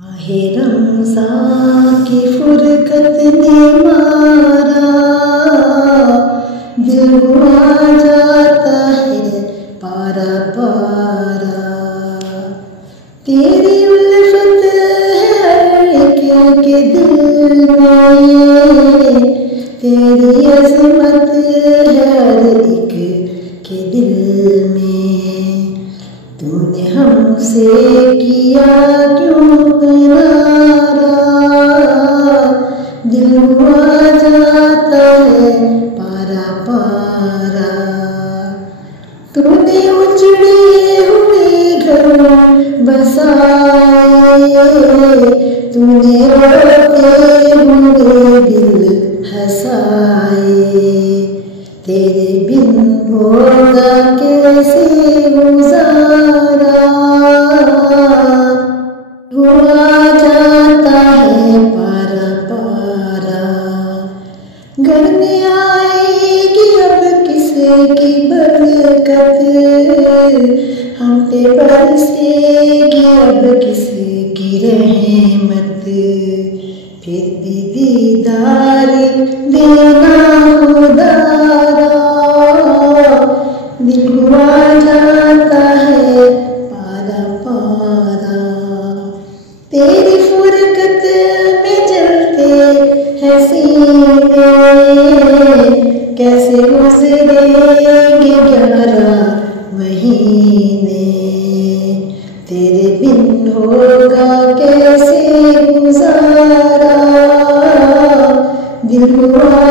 माहे रमज़ान की फुरकत ने मारा, दिल हुआ जाता है पारा पारा। तेरी उल्फत है के दिल में, तेरी अज़मत है हर एक के दिल में। तूने हमसे किया क्यों किनारा, दिल हुआ जाता है पारा पारा। तूने उजड़े हुए घर बसाए, तूने रोते हुए दिल हंसाए। तेरे बिन होगा कैसे गुजारा, हुआ जाता है पारा पारा। घर में आएगी अब किसे की बरकत, हम पे बरसेगी अब किसे की रहमत। फिर भी दीदार देना उदारा, दिल हुआ जाता है पारा पारा। तेरी फुरकत में जलते हैं सीने, कैसे गुजरेंगे 11 महीने। तेरे बिन होगा कैसे गुजारा, दिल हुआ